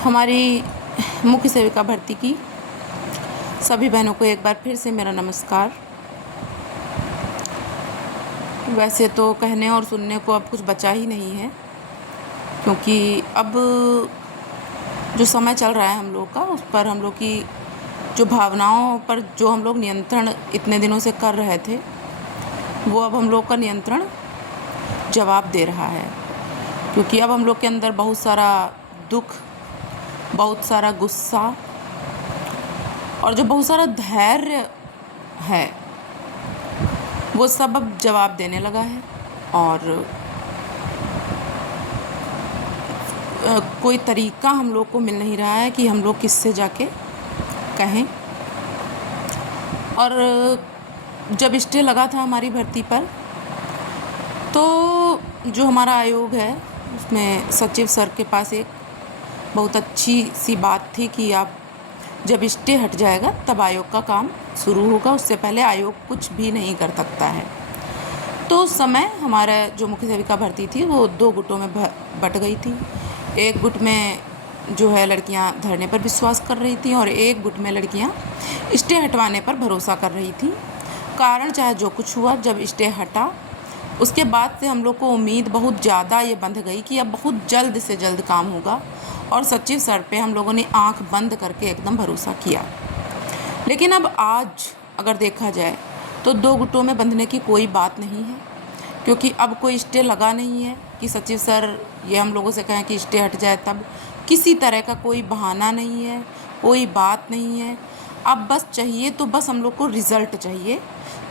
हमारी मुख्य सेविका भर्ती की सभी बहनों को एक बार फिर से मेरा नमस्कार। वैसे तो कहने और सुनने को अब कुछ बचा ही नहीं है, क्योंकि अब जो समय चल रहा है हम लोग का, उस पर हम लोग की जो भावनाओं पर जो हम लोग नियंत्रण इतने दिनों से कर रहे थे, वो अब हम लोग का नियंत्रण जवाब दे रहा है। क्योंकि अब हम लोग के अंदर बहुत सारा दुख, बहुत सारा गुस्सा और जो बहुत सारा धैर्य है, वो सब अब जवाब देने लगा है। और कोई तरीका हम लोग को मिल नहीं रहा है कि हम लोग किससे जाके कहें। और जब स्टे लगा था हमारी भर्ती पर, तो जो हमारा आयोग है उसमें सचिव सर के पास एक बहुत अच्छी सी बात थी कि आप जब स्टे हट जाएगा तब आयोग का काम शुरू होगा, उससे पहले आयोग कुछ भी नहीं कर सकता है। तो उस समय हमारा जो मुख्य सेविका भर्ती थी वो 2 गुटों में बट गई थी। एक गुट में जो है लड़कियां धरने पर विश्वास कर रही थी और एक गुट में लड़कियां स्टे हटवाने पर भरोसा कर रही थी। कारण चाहे जो कुछ हुआ, जब स्टे हटा उसके बाद से हम लोग को उम्मीद बहुत ज़्यादा ये बंध गई कि अब बहुत जल्द से जल्द काम होगा, और सचिव सर पे हम लोगों ने आंख बंद करके एकदम भरोसा किया। लेकिन अब आज अगर देखा जाए तो 2 गुटों में बंधने की कोई बात नहीं है, क्योंकि अब कोई स्टे लगा नहीं है कि सचिव सर ये हम लोगों से कहें कि स्टे हट जाए। तब किसी तरह का कोई बहाना नहीं है, कोई बात नहीं है। अब बस चाहिए तो बस हम लोग को रिज़ल्ट चाहिए।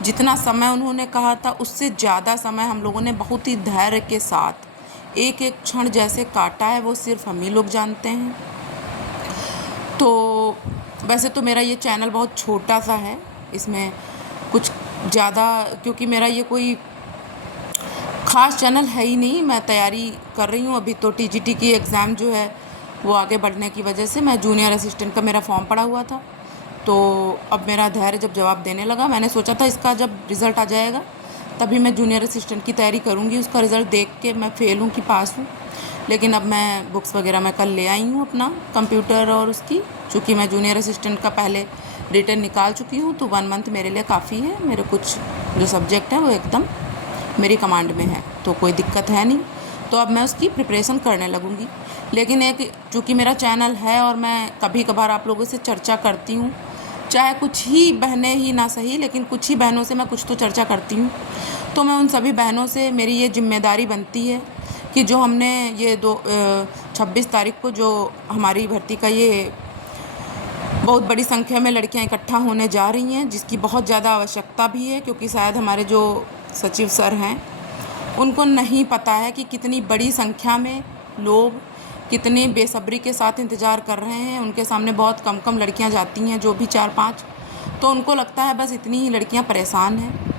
जितना समय उन्होंने कहा था उससे ज़्यादा समय हम लोगों ने बहुत ही धैर्य के साथ एक एक क्षण जैसे काटा है, वो सिर्फ हम ही लोग जानते हैं। तो वैसे तो मेरा ये चैनल बहुत छोटा सा है, इसमें कुछ ज़्यादा, क्योंकि मेरा ये कोई ख़ास चैनल है ही नहीं। मैं तैयारी कर रही हूँ अभी, तो टीजीटी की एग्ज़ाम जो है वो आगे बढ़ने की वजह से मैं जूनियर असिस्टेंट का मेरा फॉर्म पड़ा हुआ था। तो अब मेरा धैर्य जब जवाब देने लगा, मैंने सोचा था इसका जब रिज़ल्ट आ जाएगा तभी मैं जूनियर असिस्टेंट की तैयारी करूँगी। उसका रिज़ल्ट देख के मैं फ़ेल हूँ कि पास हूँ। लेकिन अब मैं बुक्स वगैरह मैं कल ले आई हूँ अपना कंप्यूटर और उसकी, चूँकि मैं जूनियर असिस्टेंट का पहले रिटर्न निकाल चुकी हूँ, तो 1 मंथ मेरे लिए काफ़ी है। मेरे कुछ जो सब्जेक्ट है वो एकदम मेरी कमांड में है, तो कोई दिक्कत है नहीं। तो अब मैं उसकी प्रिपरेशन करने लगूँगी। लेकिन एक चूँकि मेरा चैनल है और मैं कभी कभार आप लोगों से चर्चा करती हूँ, चाहे कुछ ही बहनें ही ना सही, लेकिन कुछ ही बहनों से मैं कुछ तो चर्चा करती हूँ। तो मैं उन सभी बहनों से मेरी ये जिम्मेदारी बनती है कि जो हमने ये 26 तारीख को जो हमारी भर्ती का ये बहुत बड़ी संख्या में लड़कियां इकट्ठा होने जा रही हैं, जिसकी बहुत ज़्यादा आवश्यकता भी है, क्योंकि शायद हमारे जो सचिव सर हैं उनको नहीं पता है कि कितनी बड़ी संख्या में लोग कितनी बेसब्री के साथ इंतज़ार कर रहे हैं। उनके सामने बहुत कम लड़कियां जाती हैं, जो भी 4-5, तो उनको लगता है बस इतनी ही लड़कियां परेशान हैं।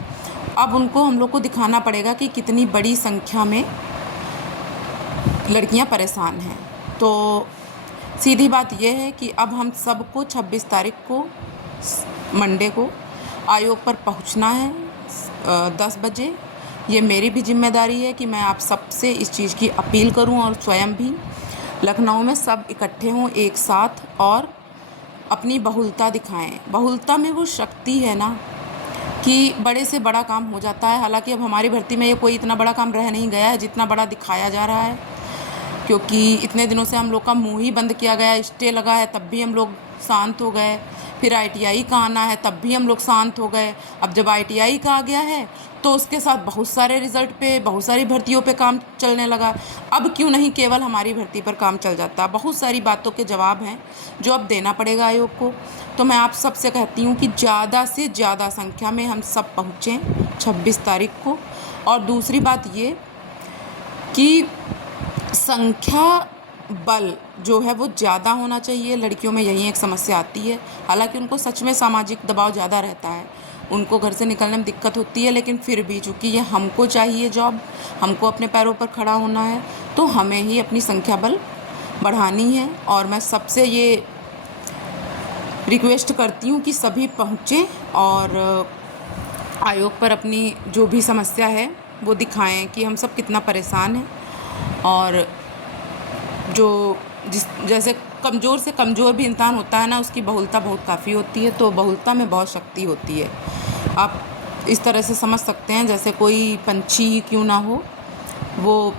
अब उनको हम लोग को दिखाना पड़ेगा कि कितनी बड़ी संख्या में लड़कियां परेशान हैं। तो सीधी बात यह है कि अब हम सबको 26 तारीख को मंडे को आयोग पर पहुंचना है 10 बजे। ये मेरी भी जिम्मेदारी है कि मैं आप सबसे इस चीज़ की अपील करूं, और स्वयं भी लखनऊ में सब इकट्ठे हों एक साथ और अपनी बहुलता दिखाएं। बहुलता में वो शक्ति है ना कि बड़े से बड़ा काम हो जाता है। हालांकि अब हमारी भर्ती में ये कोई इतना बड़ा काम रह नहीं गया है जितना बड़ा दिखाया जा रहा है, क्योंकि इतने दिनों से हम लोग का मुंह ही बंद किया गया। स्टे लगा है तब भी हम लोग शांत हो गए, फिर आईटीआई का आना है तब भी हम लोग शांत हो गए। अब जब आईटीआई का आ गया है तो उसके साथ बहुत सारे रिज़ल्ट पे, बहुत सारी भर्तियों पे काम चलने लगा। अब क्यों नहीं केवल हमारी भर्ती पर काम चल जाता। बहुत सारी बातों के जवाब हैं जो अब देना पड़ेगा आयोग को। तो मैं आप सबसे कहती हूँ कि ज़्यादा से ज़्यादा संख्या में हम सब पहुँचें 26 तारीख को। और दूसरी बात ये कि संख्या बल जो है वो ज़्यादा होना चाहिए। लड़कियों में यही एक समस्या आती है। हालांकि उनको सच में सामाजिक दबाव ज़्यादा रहता है, उनको घर से निकलने में दिक्कत होती है, लेकिन फिर भी चूँकि ये हमको चाहिए जॉब, हमको अपने पैरों पर खड़ा होना है, तो हमें ही अपनी संख्या बल बढ़ानी है। और मैं सबसे ये रिक्वेस्ट करती हूँ कि सभी पहुँचें और आयोग पर अपनी जो भी समस्या है वो दिखाएं कि हम सब कितना परेशान हैं। और जो जिस जैसे कमज़ोर से कमज़ोर भी इंसान होता है ना, उसकी बहुलता बहुत काफ़ी होती है, तो बहुलता में बहुत शक्ति होती है। आप इस तरह से समझ सकते हैं, जैसे कोई पंछी क्यों ना हो, वो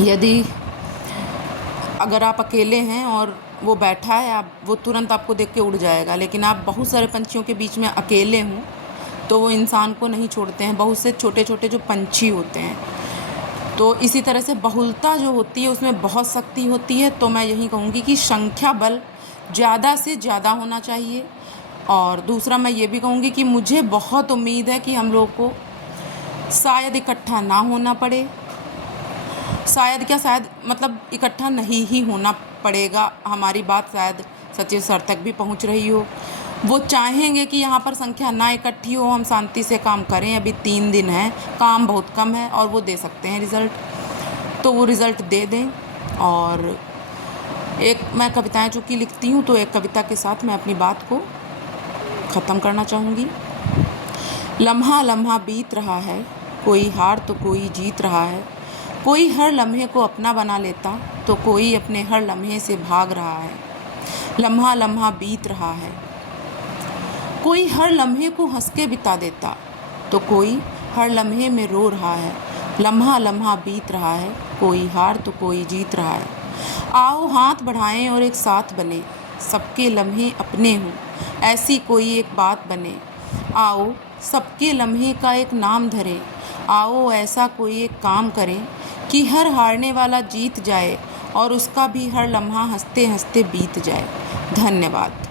यदि अगर आप अकेले हैं और वो बैठा है, आप वो तुरंत आपको देख के उड़ जाएगा, लेकिन आप बहुत सारे पंछियों के बीच में अकेले हों तो वो इंसान को नहीं छोड़ते हैं, बहुत से छोटे छोटे जो पंछी होते हैं। तो इसी तरह से बहुलता जो होती है उसमें बहुत शक्ति होती है। तो मैं यही कहूँगी कि संख्या बल ज़्यादा से ज़्यादा होना चाहिए। और दूसरा मैं ये भी कहूँगी कि मुझे बहुत उम्मीद है कि हम लोग को शायद इकट्ठा ना होना पड़े, शायद क्या, शायद मतलब इकट्ठा नहीं ही होना पड़ेगा। हमारी बात शायद सचिव सर तक भी पहुंच रही हो, वो चाहेंगे कि यहाँ पर संख्या ना इकट्ठी हो, हम शांति से काम करें। अभी 3 दिन है, काम बहुत कम है और वो दे सकते हैं रिज़ल्ट, तो वो रिज़ल्ट दे दें। और एक मैं कविताएं चूँकि लिखती हूँ, तो एक कविता के साथ मैं अपनी बात को ख़त्म करना चाहूँगी। लम्हा लम्हा बीत रहा है, कोई हार तो कोई जीत रहा है, कोई हर लम्हे को अपना बना लेता तो कोई अपने हर लम्हे से भाग रहा है। लम्हा लम्हा बीत रहा है, कोई हर लम्हे को हंस के बिता देता तो कोई हर लम्हे में रो रहा है। लम्हा लम्हा बीत रहा है, कोई हार तो कोई जीत रहा है। आओ हाथ बढ़ाएं और एक साथ बने, सबके लम्हे अपने हों, ऐसी कोई एक बात बने। आओ सबके लम्हे का एक नाम धरें, आओ ऐसा कोई एक काम करें कि हर हारने वाला जीत जाए और उसका भी हर लम्हा हंसते हंसते बीत जाए। धन्यवाद।